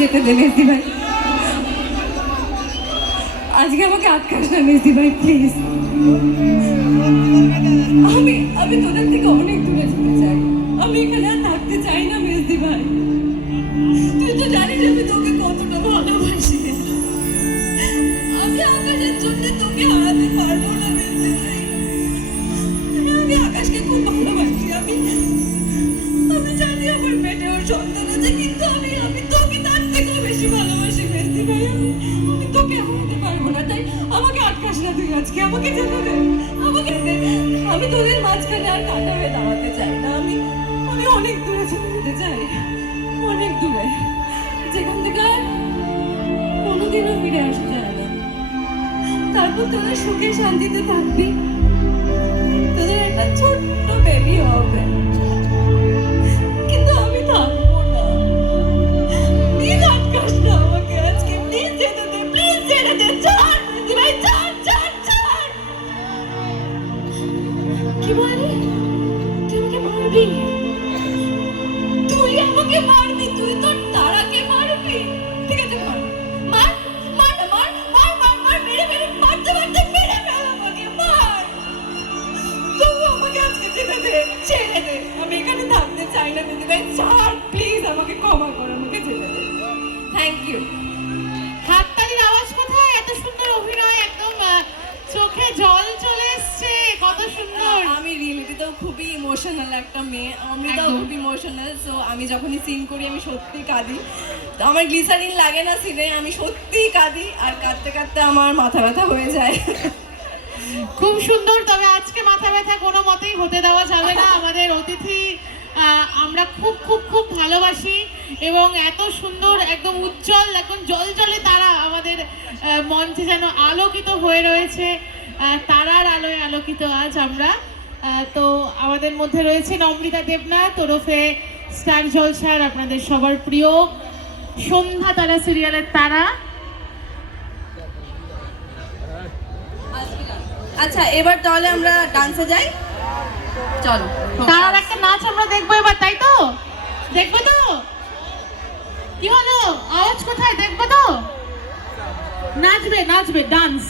যেতে দে মেজদি ভাই, আজকে আমাকে আটকাস না মেজদি ভাই প্লিজ। আমি তোদের থেকে অনেক দূরে যেতে চাই, আমি এখানে আর থাকতে চাই না মেজদি ভাই। তুই তো জানিস আমি তোকে কতটা ভালোবাসি, আমি আকাশের জন্য তোকে হারাতে পারবো না মেজদি ভাই। আমি আকাশকে খুব ভালোবাসি, আমি জানি আমার পেটে ওর সন্তান আছে, কিন্তু আমি তোকে তার থেকেও বেশি ভালোবাসি মেজদি ভাই। আমি তোকে হারাতে পারবো না, তাই আমাকে আটকাস না তুই আজকে, আমাকে যেতে দে, আমাকে দে। আমি তোদের মাঝখানে আর কাঁটা হয়ে দাঁড়াতে চাই না, আমি অনেক দূরে চলে যেতে চাই, অনেক দূরে, যেখান থেকে আর কোনোদিনও ফিরে আসা যায় না। তারপর তোরা সুখে শান্তিতে থাকবি, তোদের একটা ছোট্ট বেবি হবে, কিন্তু আমি থাকবো না। প্লিজ আটকাস না আমাকে আজকে, প্লিজ যেতে দে, প্লিজ যেতে দে, ছাড় মেজদি ভাই, ছাড় ছাড় ছাড়। কি বললি? তুই আমাকে মারবি? তুই আমাকে মারবি? তুই তোর তারাকে মারবি? ঠিক আছে মার, মার মার মার মার মার মার, মেরে মেরে মারতে মারতে মেরে ফেল আমাকে, মার। তবু আমাকে আজকে যেতে দে, ছেড়ে দে, আমি এখানে থাকতে চাই না মেজদি ভাই, ছাড় প্লিজ, আমাকে ক্ষমা কর, আমাকে যেতে দে। Thank you. হাততালির আওয়াজ কোথায়? এত সুন্দর অভিনয়, একদম চোখে জল চলে এসছে, কত সুন্দর। আমি রিয়েলিটিতেও খুবই ইমোশনাল একটা মেয়ে, অমৃতাও খুব ইমোশনাল, সো আমি যখনই সিন করি আমি সত্যি কাঁদি। তো আমার গ্লিসারিন লাগে না সিনে, আমি সত্যিই কাঁদি, আর কাঁদতে কাঁদতে আমার মাথা ব্যথা হয়ে যায়। খুব সুন্দর। তবে আজকে মাথা ব্যথা কোনো মতেই হতে দেওয়া যাবে না। আমাদের অতিথি আমরা খুব খুব খুব ভালোবাসি, এবং এত সুন্দর একদম উজ্জ্বল, একদম জল জলে তারা আমাদের মঞ্চে যেন আলোকিত হয়ে রয়েছে, তারার আলোয় আলোকিত আজ আমরা। তো আমাদের মধ্যে রয়েছেন অমৃতা দেবনাথ ওরফে স্টার জলসার আপনাদের সবার প্রিয় সন্ধ্যা তারা সিরিয়ালের তারা। আচ্ছা এবার তাহলে আমরা ডান্সে যাই, চলো। তার একটা নাচ আমরা দেখবো এবার, তাই তো? দেখবো তো? কি হলো, আওয়াজ কোথায়? দেখবো তো? নাচবে নাচবে, ডান্স।